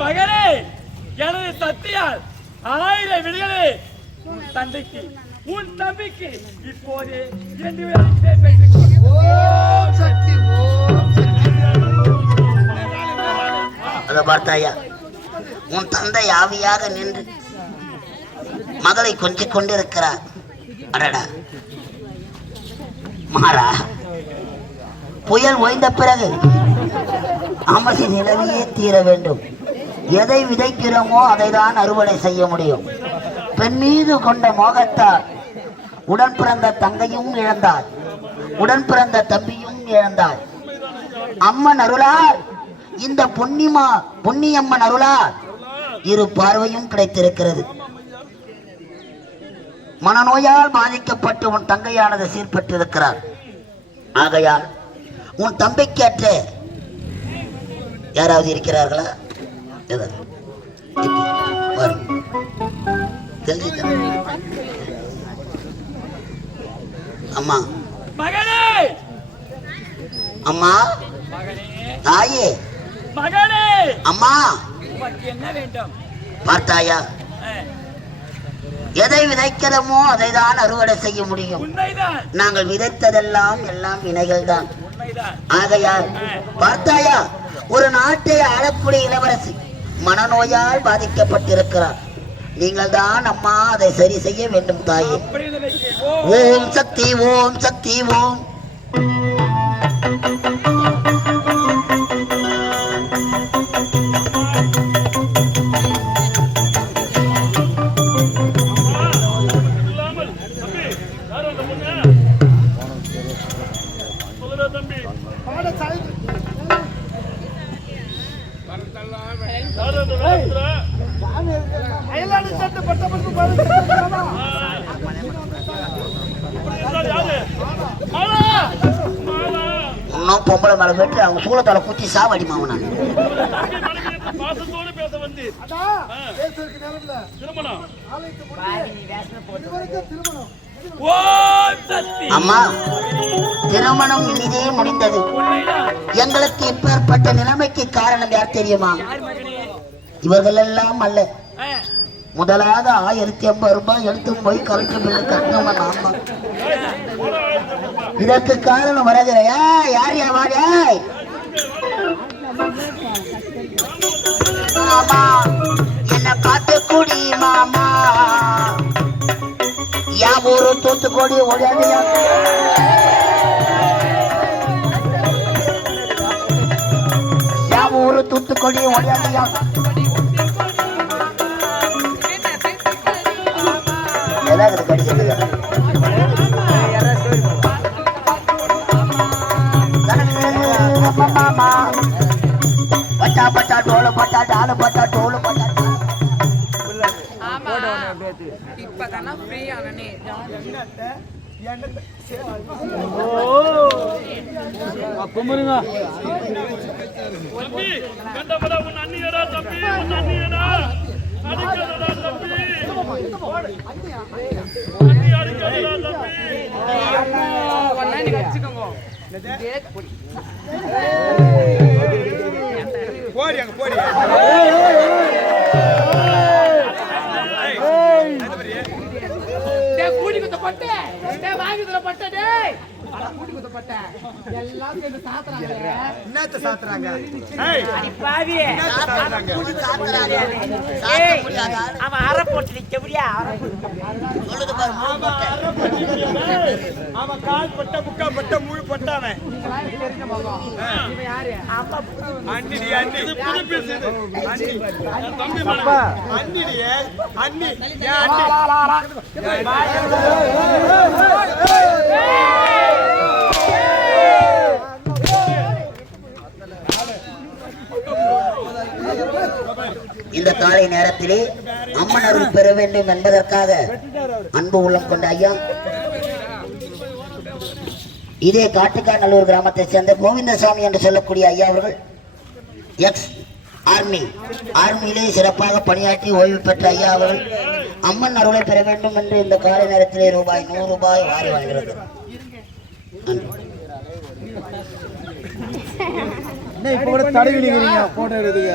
மகனே எனது சக்தியால் ஆயிரம் விடுதலை. உன் தந்தைக்கு உன் தம்பிக்கு இப்போது இரண்டு அதை பார்த்தாயா உன் தந்தை ஆவியாக நின்று மகளை கொஞ்சிக் கொண்டிருக்கிறார். அடடா. மாறா. புயல் ஓய்ந்த பிறகு அமளி நிலவியே தீர வேண்டும். எதை விதைக்கிறோமோ அதை தான் அறுவடை செய்ய முடியும். பெண் மீது கொண்ட மோகத்தால் உடன் பிறந்த தங்கையும் இழந்தார். உடன் பிறந்த தம்பியும் இழந்தார். அம்மன் அருளால் இந்த பொன்னிமா பொன்னியம்மன் அருளால் இரு பார்வையும் கிடைத்திருக்கிறது. மனநோயால் பாதிக்கப்பட்டு உன் தங்கையானது சீர்பெற்றிருக்கிறார். ஆகையால் உன் தம்பிக்கேற்ற யாராவது இருக்கிறார்களா. இப்போ, வரும். தெரிஞ்சுக்க. அம்மா. அம்மா. தாயே. அம்மா. உனக்கு என்ன வேண்டும்? பார்த்தாயா எதை விதைக்கிறோமோ அதை தான் அறுவடை செய்ய முடியும். நாங்கள் விதைத்ததெல்லாம் எல்லாம் வினைகள் தான் ஆகையால் பார்த்தாயா ஒரு நாட்டை ஆளக்கூடிய இளவரசி மனநோயால் பாதிக்கப்பட்டிருக்கிறார். நீங்கள் தான் அம்மா அதை சரி செய்ய வேண்டும் தாயே. ஓம் சக்தி ஓம் சக்தி ஓம். இன்னும் பொம்பளை மேல போயிட்டு அவங்க சூளத்தால குத்தி சாவடி மாவனா பேசுறதுக்கு திருமணம். திருமணம். அம்மா திருமணம் இனிதே முடிந்தது. எங்களுக்கு இப்பேற்பட்ட நிலைமைக்கு காரணம் யார் தெரியுமா? யார் இவர்கள் எல்லாம் அல்ல. முதலாக ஆயிரத்தி ஐம்பது ரூபாய் எடுத்து போய் கலெக்டர் பில்லு கட்டணும் ஆமா இதற்கு காரணம் வருகிற ஏய், யார் யா வாடா மாமா. என்ன பார்த்து குடி மாமா. யா ஊரு தூத்துக்குடி ஓடியாதியா யா ஊரு தூத்துக்குடி ஓடியாதியா ஏதாவது கடிக்கிறது ஆனனே தம்பி கண்டபட உன் அண்ணியடா தம்பி உன் அண்ணியடா தம்பி அண்ணி தம்பி நீங்க என்னத்த சாத்துறாங்க? அடி பாவி அவன் அரை போட்டு நிக்க முடியா? சொல்லுது. அவன் கால் பட்ட முக்கா பட்ட முழு பட்டாவன் இவன் யாரு? அம்மா அண்ணிடி அண்ணி. இது புது என் தம்பி அண்ணிடி அண்ணி. அண்ணி. இந்த காலை நேரத்திலே அம்மன் அருள் பெற வேண்டும் என்பதற்காக அன்பு உள்ளம் கொண்ட ஐயா. இதே காட்டுக்காநல்லூர் கிராமத்தை சேர்ந்த கோவிந்தசாமி என்று சொல்லக்கூடிய ஐயா அவர்கள் எக்ஸ் ஆர்மி. ஆர்மியிலே சிறப்பாக பணியாற்றி ஓய்வு பெற்ற ஐயா அவர்கள் அம்மன் அருளை பெற வேண்டும் என்று இந்த காலை நேரத்திலே ரூபாய் நூறு ரூபாய் வாரி வாங்கிறது நன்றி என்ன கூட தடவி போட்டோ எடுத்துக்க.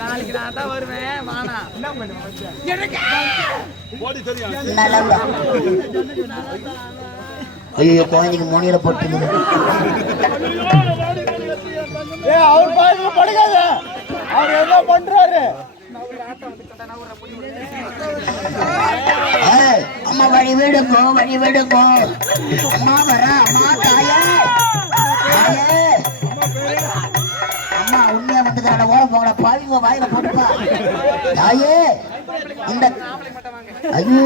நாளைக்கு நான் தான் வருவேன். வானா ஐயோ குழந்தைக்கு மோனியில ஏ அவர் பாருங்க படுக்காத. அவர் என்ன பண்றாரு? அம்மா வழி விடுங்கோ வழி விடுங்கோ. அம்மா வர அம்மா தாயே. வந்துக்கிறான பாவிங்க வாயில போட்டுப்பா. தாயே இந்த ஐயோ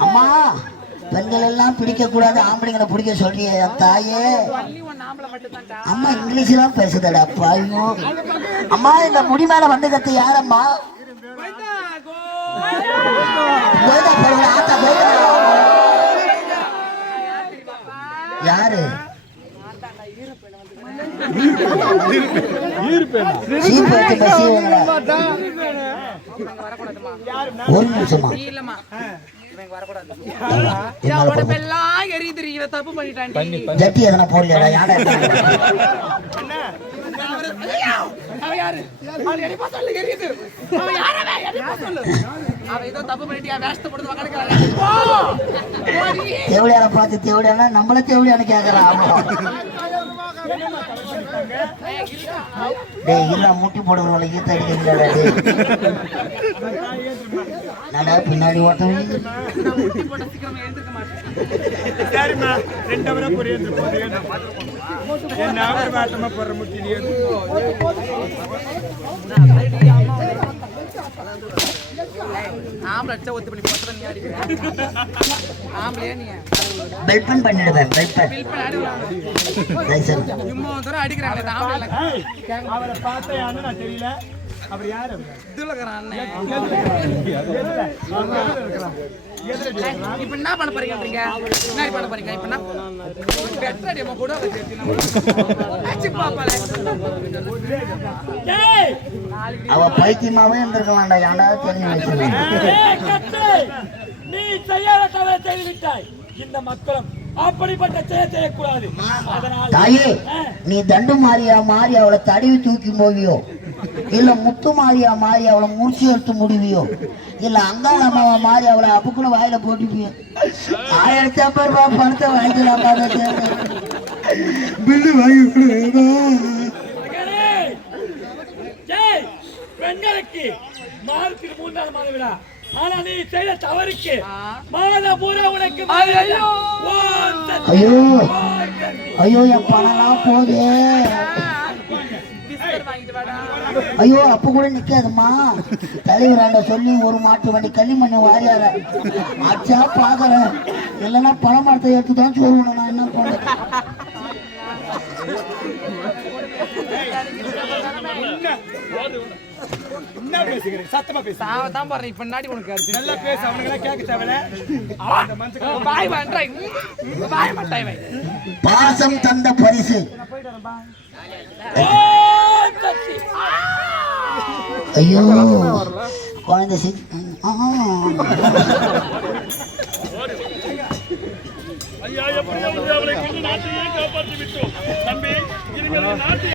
அம்மா பெண்கள் எல்லாம் பிடிக்க கூடாது ஆம்பளைங்களை பிடிக்க சொல்றியே தாயே. அம்மா இங்கிலீஷ் எல்லாம் மட்டும்தான்டா அம்மா இங்கிலீஷ்லாம் பேசுதடா பாவிங்க. அம்மா இந்த முடி மேல வந்து கத்து யாரம்மா போய்தா, கோ. கோயிலா போடுங்க ஆத்தா கோயிலா யாரு சீப்பு எடுத்து பேசுவீங்களா இவங்க வரக்கூடாதும்மா ஒரு நிமிஷமா நீ இல்லம்மா இவங்க வரக்கூடாது என்னால உடம்பு போக- எல்லாம் எரியுது இவ தப்பு பண்ணிட்டாண்டி ஜட்டி எதனா போடலையாடா யாடா அவ யாரு அவள் எரிப்பா சொல்லு எரியுது அவ யாரவே எரிப்பா சொல்லு அவ ஏதோ தப்பு பண்ணிட்டியா வேஷத்தை போட்டு வக்கடக்கிறாங்க போ! போடி. தேவடியான பார்த்து தேவடியானா நம்மள தேவடியானு கேக்குறான். இல்ல முட்டி போடுறவங்கள ஈத்த அடிக்கிறீங்களா நடா பின்னாடி ஓட்டம் சரிம்மா ரெண்டு அவரை புரியுது போது என்ன அவர் வாட்டமா போடுற முட்டிலேயே ஆம்பளை அடிச்சா ஒத்து பண்ணி ஆம்பளையா நீ? பண்ணிடுவேன் பில் பண்ண அடி. லைசன் சும்மா தூரம் அடிக்கிறாங்க ஆம்பளை அவரை பார்த்தேன் நான் தெரியல. அவர் யாரு? இதுல இருக்கிறான்? இப்ப என்ன பண்ண என்ன பண்ண போறீங்க? இப்ப என்ன? கூட அவ பைத்தியமாவே இருந்திருக்கலாம்டா. ஏன்டா! நீ செய்யாத தவறை செய்து விட்டாய் இந்த மக்களும் அப்படிப்பட்ட செயலை செய்யக்கூடாது. அதனால் தாயே நீ தண்டு மாறியா மாறி அவளை தடவி தூக்கி போவியோ? இல்ல முத்து மாறியா மாறி அவளை முடிச்சு எடுத்து முடிவியோ? இல்ல அங்காள அம்மாவா மாறி அவளை அப்புக்குள்ள வாயில போட்டுப்பியோ ஆயிரத்தி ஐம்பது ரூபாய் பணத்தை வாங்கிக்கலாம் பில்லு வாங்கி கொடு பெண்களுக்கு மாதத்துக்கு மூன்றாவது மாத விழா. ஆனா நீ செய்த தவறுக்கு மாத பூரா உனக்கு ஐயோ! ஐயோ. என் பணம்லாம் போதே. ஐயோ அப்ப கூட நிக்காதும்மா. தலைவராண்ட சொல்லி ஒரு மாட்டு வண்டி களிமண்ணை வாரியார. அச்சா பாக்குறேன் இல்லைன்னா பழமரத்தை எடுத்து தான் சொல்லுவேன் நான் என்ன பண்ணேன் என்ன பேசுகிறேன் சத்தமா பேசு சாவ தான் போறேன் இப்ப முன்னாடி உனக்கு அடிச்சு நல்லா பேசு கேட்க தேவையில்ல. அந்த மனுஷன் பாய் பண்றாய் பாய் மாட்டாய் வை பாசம் தந்த பரிசு! ஐயோ. குழந்தை சி ஆ. ஐயா எப்படி அவளை கொண்டு நாட்டையே காப்பாற்றி விட்டோம் தம்பி இனிமேல் நாட்டை